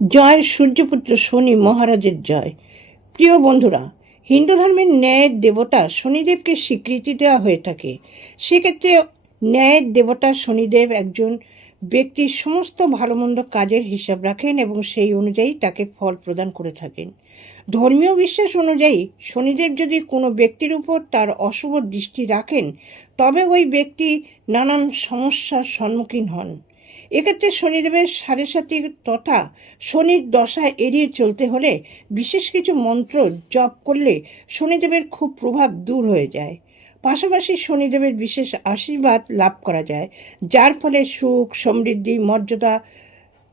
জয় সূর্যপুত্র শনি মহারাজের জয়। প্রিয় বন্ধুরা, হিন্দু ধর্মের ন্যায়ের দেবতা শনিদেবকে স্বীকৃতি দেওয়া হয়ে থাকে। সেক্ষেত্রে ন্যায়ের দেবতা শনিদেব একজন ব্যক্তির সমস্ত ভালো মন্দ কাজের হিসাব রাখেন এবং সেই অনুযায়ী তাকে ফল প্রদান করে থাকেন। ধর্মীয় বিশ্বাস অনুযায়ী শনিদেব যদি কোনো ব্যক্তির উপর তার অশুভ দৃষ্টি রাখেন, তবে ওই ব্যক্তি নানান সমস্যার সম্মুখীন হন। এক্ষেত্রে শনিদেবের সাড়ে সাথী তথা শনির দশা এড়িয়ে চলতে হলে বিশেষ কিছু মন্ত্র জপ করলে শনিদেবের খুব প্রভাব দূর হয়ে যায়। পাশাপাশি শনিদেবের বিশেষ আশীর্বাদ লাভ করা যায়, যার ফলে সুখ, সমৃদ্ধি, মর্যাদা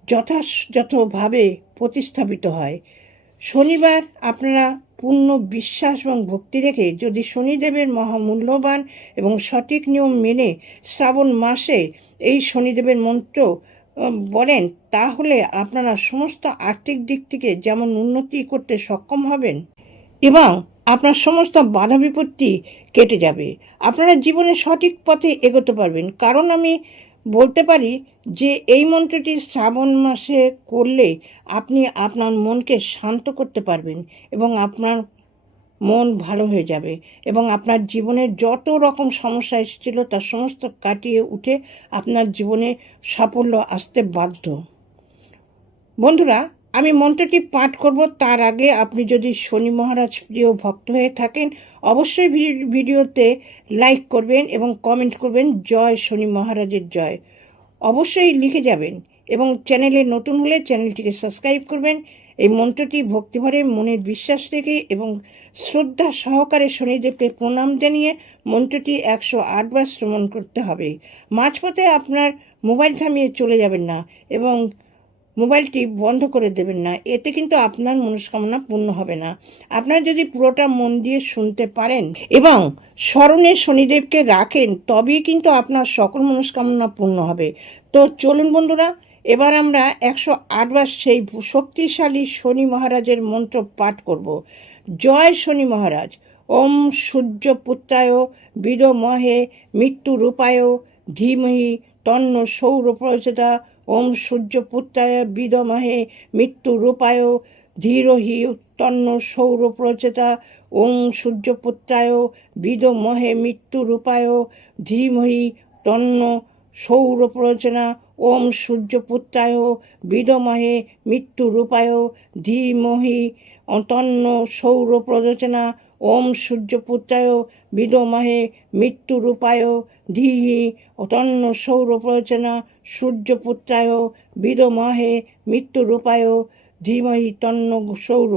যথাযথভাবে প্রতিস্থাপিত হয়। শনিবার আপনারা পূর্ণ বিশ্বাস এবং ভক্তি রেখে যদি শনিদেবের মহামূল্যবান এবং সঠিক নিয়ম মেনে শ্রাবণ মাসে এই শনিদেবের মন্ত্র বলেন, তাহলে আপনারা সমস্ত আর্থিক দিক থেকে যেমন উন্নতি করতে সক্ষম হবেন, এবং আপনার সমস্ত বাধা বিপত্তি কেটে যাবে। আপনারা জীবনে সঠিক পথে এগোতে পারবেন। কারণ আমি বলতে পারি যে এই মন্ত্রটি শ্রাবণ মাসে করলে আপনি আপনার মনকে শান্ত করতে পারবেন এবং আপনার মন ভালো হয়ে যাবে এবং আপনার জীবনের যত রকম সমস্যা এসেছিল তার সমস্ত কাটিয়ে উঠে আপনার জীবনে সাফল্য আসতে বাধ্য। বন্ধুরা আমি মন্ত্রটি পাঠ করব। তার আগে আপনি যদি শনি মহারাজ প্রিয় ভক্ত হয়ে থাকেন, অবশ্যই ভিডিওতে লাইক করবেন এবং কমেন্ট করবেন, জয় শনি মহারাজের জয়। অবশ্যই লিখে যাবেন এবং চ্যানেলে নতুন হলে চ্যানেলটিকে সাবস্ক্রাইব করবেন। এই মন্ত্রটি ভক্তিভরে মনের বিশ্বাস রেখে এবং শ্রদ্ধা সহকারে শনিদেবকে প্রণাম জানিয়ে মন্ত্রটি একশো আটবার শ্রমণ করতে হবে। মাঝপথে আপনার মোবাইল থামিয়ে চলে যাবেন না এবং মোবাইলটি বন্ধ করে দেবেন না। এতে কিন্তু আপনার মনস্কামনা পূর্ণ হবে না। আপনার যদি পুরোটা মন দিয়ে শুনতে পারেন এবং স্মরণে শনিদেবকে রাখেন, তবেই কিন্তু আপনার সকল মনস্কামনা পূর্ণ হবে। তো চলুন বন্ধুরা, এবার আমরা একশো আটবার সেই শক্তিশালী শনি মহারাজের মন্ত্র পাঠ করব। জয় শনি মহারাজ। ওম সূর্য পুত্রায় বিদমহে মৃত্যু রূপায় ধীমহি তন্ন সৌর প্রচেতা ওম সূর্য পুত্রায় বিদমহে মৃত্যু রূপায় ধীরহি তন্ন সৌর প্রচেতা। ওম সূর্য পুত্রায় বিদমহে মৃত্যু রূপায় ধীমহি তন্ন সৌর প্রচনা। ওম সূর্যপুত্রায় বিদমহে মৃত্যু রূপায় ধীমহি তন্ন সৌর প্রযোজনা ওম সূর্যপুত্রায় বিদমহে মৃত্যু রূপায় ধীহি তন্ন সৌর প্রযোজনা সূর্যপুত্রায় বিদমহে মৃত্যু রূপায় ধীমহি তন্ন সৌর।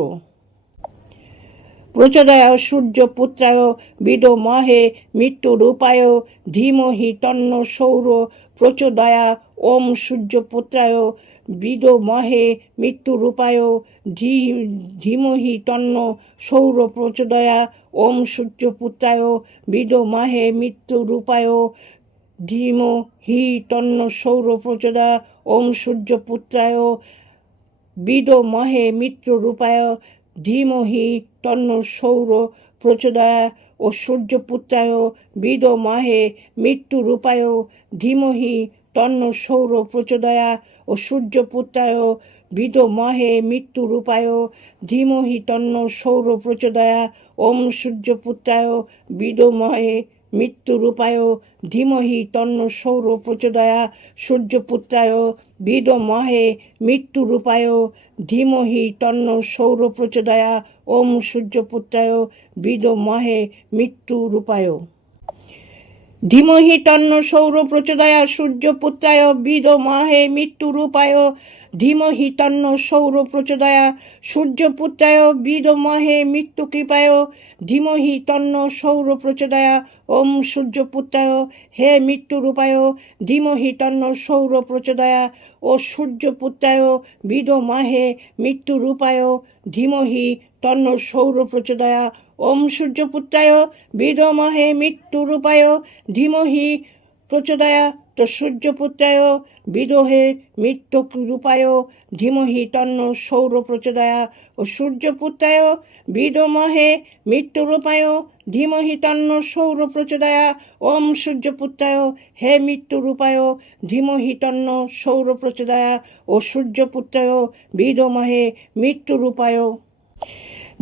প্রচোদয় সূর্য পুত্রায় বিদ মহে মৃত্যু রূপায় ধীমহি তন্ন সৌর। প্রচোদয়া ওম সূর্য পুত্রায় বিদ মহে মৃত্যু রূপায় ধী ধীমহি তন্ন সৌর। প্রচোদয়া ওম সূর্য পুত্রায় বিদ মহে মৃত্যু রূপায় ধীম হি তন্ন সৌর প্রচোদা। ওম সূর্য পুত্রায় বিদ মহে মৃত্যু রূপায় ধীমহি তন্ন সৌর প্রচোদয়া ও সূর্যপুত্রায় বিদ মহে মৃত্যু রূপায় ধীমহি তন্ন সৌর প্রচোদয়া ও সূর্যপুত্রায় বিদ মহে মৃত্যু রূপায় ধীমহি তন্ন সৌর প্রচোদয়া ওম সূর্যপুত্রায় বিদ মহে মৃত্যু রূপায় ধীমহি তন্ন সৌর প্রচোদয়া। সূর্যপুত্রায় বিদ মহে মৃত্যু রূপায় ধীমহি তন্ন সৌর প্রচোদয়া। ওম সূর্যপুত্রায় বিদ মহে মৃত্যু রূপায় ধীমহি তন্ন সৌর প্রচোদয়া। সূর্যপুত্রায় বিদ মহে মৃত্যু রূপায় ধীমহি তন্ন সৌর প্রচোদয়া সূর্যপুত্রায় বিদ মহে মৃত্যু কৃপায় ধীমহি তন্ন সৌর প্রচোদয়া, ওম সূর্যপুত্রায় হে মৃত্যু রূপায় ধীমহি তন্ন সৌর প্রচোদয়া, ও সূর্যপুত্রায় বিদ মহে মৃত্যু রূপায় ধীমহি তন্ন সৌর প্রচোদয়া, ওম সূর্যপুত্রায় বিদমহে মৃত্যু রূপায় ধীমহি প্রচোদয়া সূর্যপুত্রায় বিদোহে মৃত্যু রূপায় ধীমহি তন্ন সৌর প্রচোদয়া ও সূর্যপুত্রায় বিদমহে মৃত্যু রূপায় ধীমহি তন্ন সৌর প্রচোদয়া। ওম সূর্যপুত্রায় হে মৃত্যুরূপায় ধীমহি তন্ন সৌর প্রচোদয়া ও সূর্যপুত্রায় বিদমহে মৃত্যুরূপায়।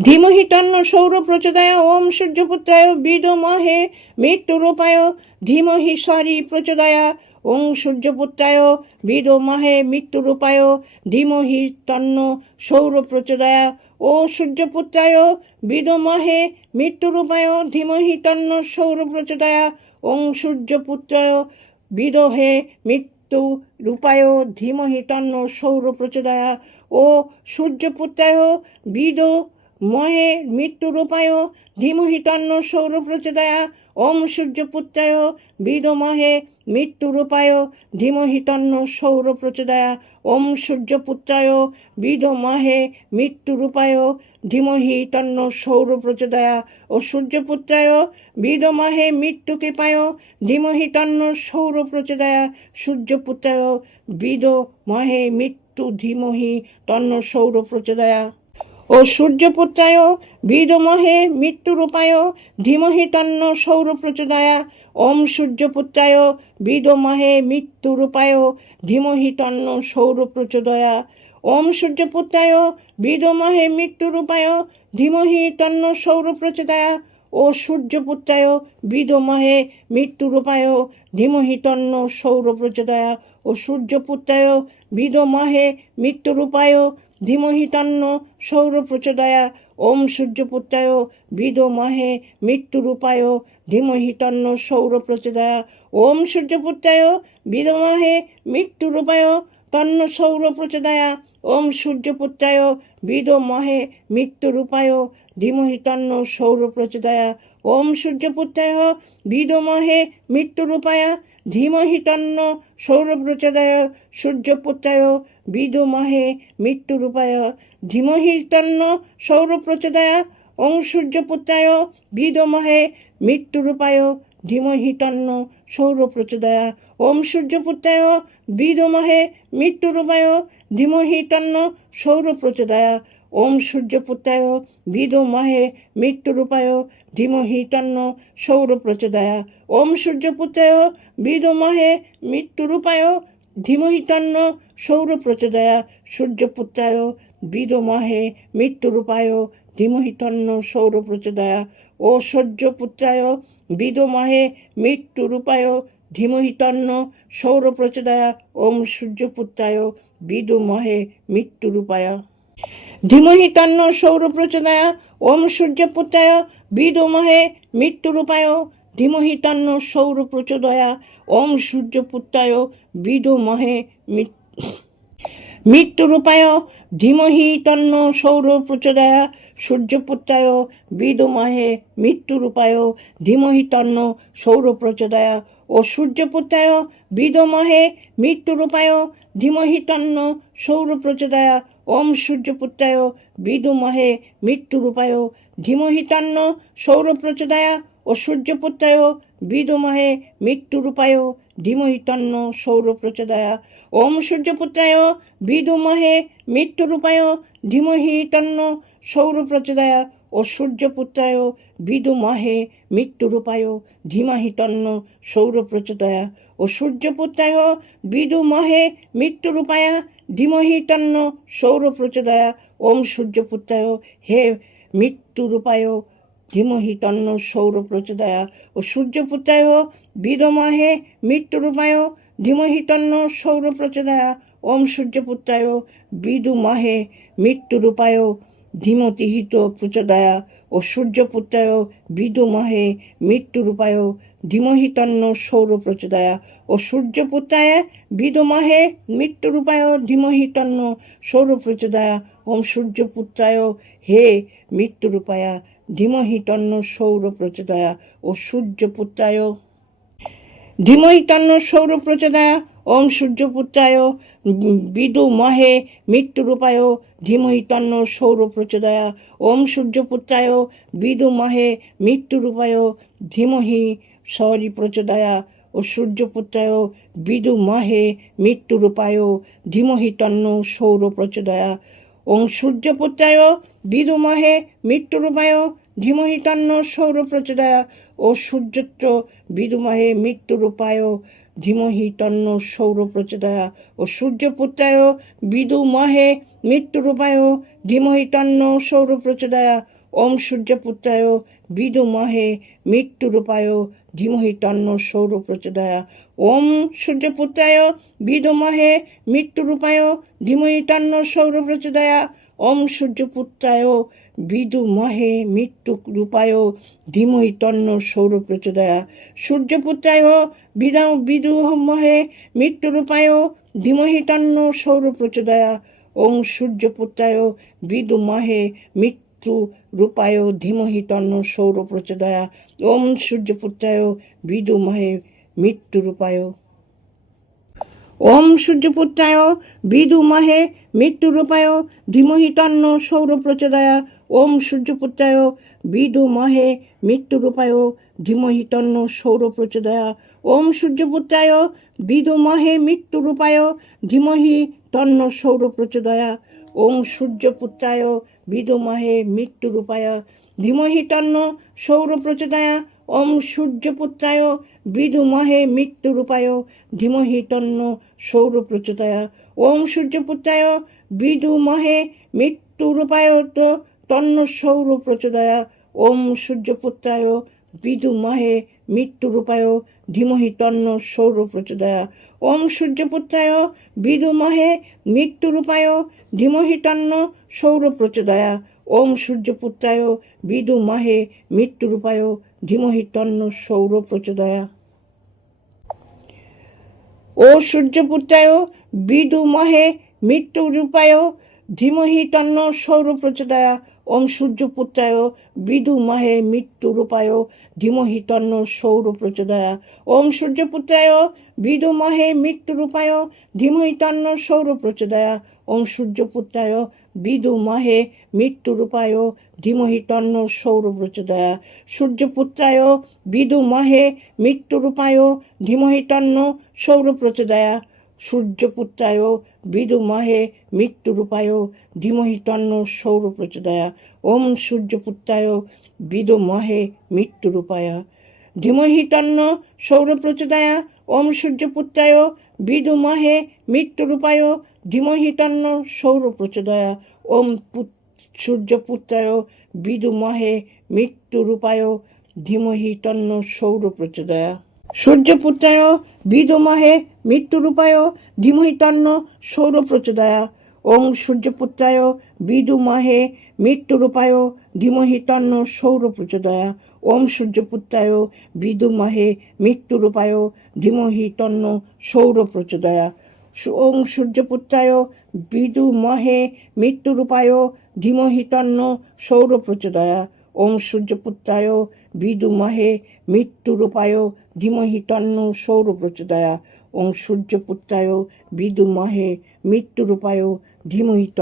ধীমহি তন্ন সৌর প্রচোদয়, ওম সূর্যপুত্রায় বিদমহে মৃত্যুরূপায়। ধীমহি সরি প্রচোদয়া ওং সূর্যপুত্রায় বিদমহে মৃত্যুরূপায় ধীমহি তন্ন সৌর প্রচোদয়া ও সূর্যপুত্রায় বিদমহে মৃত্যুরূপায় ধীমহি তন্ন সৌর প্রচোদয়া ওং সূর্যপুত্রায় বিদহে মৃত্যু রূপায় ধীমহি তন্ন সৌর প্রচোদয়া ও সূর্যপুত্রায় বিদ মহে মৃত্যুরূপায় ধীমহি তন্ন সৌর প্রচোদয়া ওম সূর্যপুত্রায় বিদমহে, মৃত্যুরূপায় ধীমহিতন্ন সৌর প্রচোদয়া। ওম সূর্যপুত্রায় বিদমহে, মৃত্যুরূপায় ধীমহি তন্ন সৌর প্রচোদয়া। ও সূর্যপুত্রায় বিদমহে, মৃত্যুকৃপায় ধীমহি তন্ন সৌর প্রচোদয়া। সূর্যপুত্রায় বিদমহে, মৃত্যু ধীমহি তন্ন সৌর প্রচোদয়া। ও সূর্যপুত্রায় বিদমহে মৃত্যুরূপায় ধীমহি তন্ন সৌর প্রচোদয়া ওম সূর্যপুত্রায় বিদমহে মৃত্যুরূপায় ধীমহি তন্ন সৌর প্রচোদয়া ওম সূর্যপুত্রায় বিদমহে মৃত্যুরূপায় ধীমহি তন্ন সৌর প্রচোদয়া ও সূর্যপুত্রায় বিদমহে মৃত্যুরূপায় ধীমহি তন্ন সৌর প্রচোদয়া ও সূর্যপুত্রায় বিদমহে মৃত্যুরূপায় ধীমহি তন্ন সৌর প্রচোদয়া ওম সূর্যপুত্রায় বিদমহে মৃত্যুরূপায় ধীমহি তন্ন সৌর প্রচোদয়া ওম সূর্যপুত্রায় বিদমহে মৃত্যুরূপায় তন্ন সৌর প্রচোদয়া ওম সূর্যপুত্রায় বিদমহে মৃত্যুরূপায় ধীমহি তন্ন সৌর প্রচোদয়া ওম সূর্যপুত্রায় বিদমহে মৃত্যুরূপায় ধীমহি তন্ন সৌর প্রচোদয় সূর্যপুত্রায়, বিদমহে মৃত্যুরূপায় ধীমহি তন্ন সৌর প্রচোদয়া ওং সূর্যপুত্রায় বিদমহে মৃত্যুরূপায় ধীমহি তন্ন সৌর প্রচোদয়া ওম সূর্যপুত্রায় বিদমহে মৃত্যুরূপায় ধীমহি তন্ন সৌর প্রচোদয়া ওম সূর্যপুত্রায় বিদমহে মৃত্যুরূপায় ধীমহি তন্ন সৌরপ্রচদয় ওম সূর্যপুত্রায় বিদমহে মৃত্যুরূপায় ধীমহি তন্ন সৌর প্রচোদয়া সূর্যপুত্রায় বিদমহে মৃত্যুরূপায় ধীমহি তন্ন সৌর প্রচোদয়া ও সূর্যপুত্রায় বিদমহে মৃত্যুরূপায় ধীমহি তন্ন সৌর প্রচোদয়া ওম সূর্যপুত্রায় বিদমহে মৃত্যুরূপায় ধীমহি তন্ন সৌর প্রচোদয়া ওম সূর্যপুত্রায় বিদমহে মৃত্যুরূপায় ধীমহি তন্ন সৌর প্রচোদয়া ওম সূর্যপুত্রায় বিদমহে মৃত্যুরূপায় ধীমহি সৌর প্রচোদয়া সূর্যপুত্রায় বিদমহে মৃত্যুরূপায় ধীমহি তন্ন সৌর প্রচোদয়া ও সূর্যপুত্রায় বিদমহে মৃত্যুরূপায় ধীমহি তন্ন সৌর প্রচোদয়া ওম সূর্যপুত্রায় বিদুমহে মৃত্যুরূপায় ধীমহি সৌর প্রচোদয়া ও সূর্যপুত্রায় বিদুমহে মৃত্যুরূপায় ধীমহি তন্ন সৌর প্রচোদয়া ওম সূর্যপুত্রায় বিদুমহে মৃত্যুরূপায় ধীমহি তন্ন সৌর প্রচোদয়া ও সূর্যপুত্রায় বিদুমহে মৃত্যুরূপায় ধীমহি তন্ন সৌর প্রচোদয়া ও সূর্যপুত্রায় বিদুমহে মৃত্যুরূপায়া ধীমহি তন্ন সৌর প্রচোদয়া ওম সূর্যপুত্রায় হে মৃত্যুরূপায় ধীমহি তন্ন সৌর প্রচোদয়া ও সূর্যপুত্রায় বিদমহে মৃত্যুরূপায় ধীমহি তন্ন সৌর প্রচোদয়া, ওম সূর্যপুত্রায় বিদুমহে মৃত্যুরূপায় ধীমতিহিত প্রচোদয়া ও সূর্যপুত্রায় বিদুমহে মৃত্যুরূপায় ধীমহি তন্ন সৌর প্রচোদয়া ও সূর্যপুত্রায় বিদমহে মৃত্যুরূপায় ধীমহি তন্ন সৌর প্রচোদয়া, ওম সূর্যপুত্রায় হে মৃত্যুরূপায়া ধীমহি তন্ন সৌর প্রচোদয়া ও সূর্যপুত্রায়। ধীমহি তন্ন সৌর প্রচোদয়া, ওম সূর্যপুত্রায় বিদু মহে মৃত্যুরূপায় ধীমহি তন্ন সৌর প্রচোদয়া, ওম সূর্যপুত্রায় বিদু মহে মৃত্যুরূপায় ধীমহি সৌরি প্রচোদয়া ও সূর্যপুত্রায় বিদু মহে মৃত্যুরূপায় ধীমহি তন্ন সৌর প্রচোদয়া ওং সূর্যপুত্রায় বিদুমহে মৃত্যুরূপায় ধীমহি তন্ন সৌর প্রচোদয়া ও সূর্যত্র বিদুমহে মৃত্যুরূপায় ধীমহি তন্ন সৌর প্রচোদয়া ও সূর্যপুত্রায় বিদুমহে মৃত্যুরূপায় ধীমহি তন্ন সৌর প্রচোদয়া ওম সূর্যপুত্রায় বিদুমহে মৃত্যুরূপায় ধীমহি তন্ন সৌর প্রচোদয়া ওম সূর্যপুত্রায় বিদুমহে মৃত্যুরূপায় ধীমহি সৌর প্রচোদয়া ওম সূর্যপুত্রায় বিদুমহে মৃত্যু রূপায় ধীমহি তন্ন সৌর প্রচোদয়া। সূর্যপুত্রায় বিদা বিদুমহে মৃত্যুরূপায় ধীমহি তন্ন সৌর প্রচোদয়া। ওং সূর্যপুত্রায় বিদুমহে মৃত্যু রূপায় ধীমহি তন্ন সৌর প্রচোদয়া। ওম সূর্যপুত্রায় বিদুমহে মৃত্যু রূপায়। ওম সূর্যপুত্রায় বিদু বিদুমহে মৃত্যুরূপায় ধীমহি তন্ন সৌর প্রচোদয়া। ওম সূর্যপুত্রায় বিদুমহে মৃত্যুরূপায় ধীমহি তন্ন সৌর প্রচোদয়া। ওম সূর্যপুত্রায় বিদুমহে মৃত্যুরূপায় ধীমহি তন্ন সৌর প্রচোদয়া। ওম সূর্যপুত্রায় বিদুমহে মৃত্যুরূপায় ধীমহি তন্ন সৌর প্রচোদয়া। ওম সূর্যপুত্রায় বিদুমহে মৃত্যুরূপায় ধীমহি তন্ন সৌর প্রচোদয়া। ওম সূর্যপুত্রায় বিদুমহে মৃত্যুরূপায় তন্ন সৌর প্রচোদয়া। ওম সূর্যপুত্রায় বিদুমহে মৃত্যুরূপায় ধীমহি তন্ন সৌর প্রচোদয়া। ওম সূর্যপুত্রায় বিদুমহে মৃত্যুরূপায় ধীমহি তন্ন সৌর প্রচোদয়া। ওম সূর্যপুত্রায় বিদুমহে মৃত্যুরূপায় ধীমহি তন্ন সৌর প্রচোদয়া। ও সূর্যপুত্রায় বিদুমহে মৃত্যুরূপায় ধীমহি তন্ন সৌর প্রচোদয়া, ওম সূর্যপুত্রায় বিদুমহে মৃত্যুরূপায় ধীমহি তন্ন সৌর প্রচোদয়া, ওম সূর্যপুত্রায় বিদুমহে মৃত্যুরূপায় ধীমহি তন্ন সৌর প্রচোদয়া, ওম সূর্যপুত্রায় বিদুমহে মৃত্যুরূপায় ধীমহি তন্ন প্রচোদয়া সূর্যপুত্রায় বিদুমহে মৃত্যুরূপায় ধীমহি তন্ন সৌর প্রচোদয়া সূর্যপুত্রায় বিদুমহে মৃত্যুরূপায় ধীমহি তন্ন সৌর প্রচোদয়া ওম সূর্যপুত্রায় বিদুমহে মৃত্যুরূপায়। ধীমহি তন্ন সৌর প্রচোদয়া ওম সূর্যপুত্রায় বিদুমহে মৃত্যুরূপায়। ধীমহি তন্ন সৌর প্রচোদয়া ওম পুত- সূর্যপুত্রায় বিদুমহে মৃত্যুরূপায়। ধীমহি তন্ন সৌর প্রচোদয়া সূর্যপুত্রায় বিদুমহে মৃত্যুরূপায় ধীমহি তন্ন সৌর প্রচোদয়া ওং সূর্যপুত্রায় বিদুমহে মৃত্যুরূপায় ধীমহি তন্ন সৌর প্রচোদয়া ওম সূর্যপুত্রায় বিদুমহে মৃত্যুরূপায় ধীমহি তন্ন সৌর প্রচোদয়া ওং সূর্যপুত্রায় বিদুমহে মৃত্যুরূপায় ধীমহি তন্ন সৌর প্রচোদয়া ওং সূর্যপুত্রায় বিদুমহে মৃত্যুরূপায় ধীমহি তন্ন সৌর প্রচোদয়া ওং সূর্যপুত্রায় বিদুমহে মৃত্যুরূপায় ধীমহি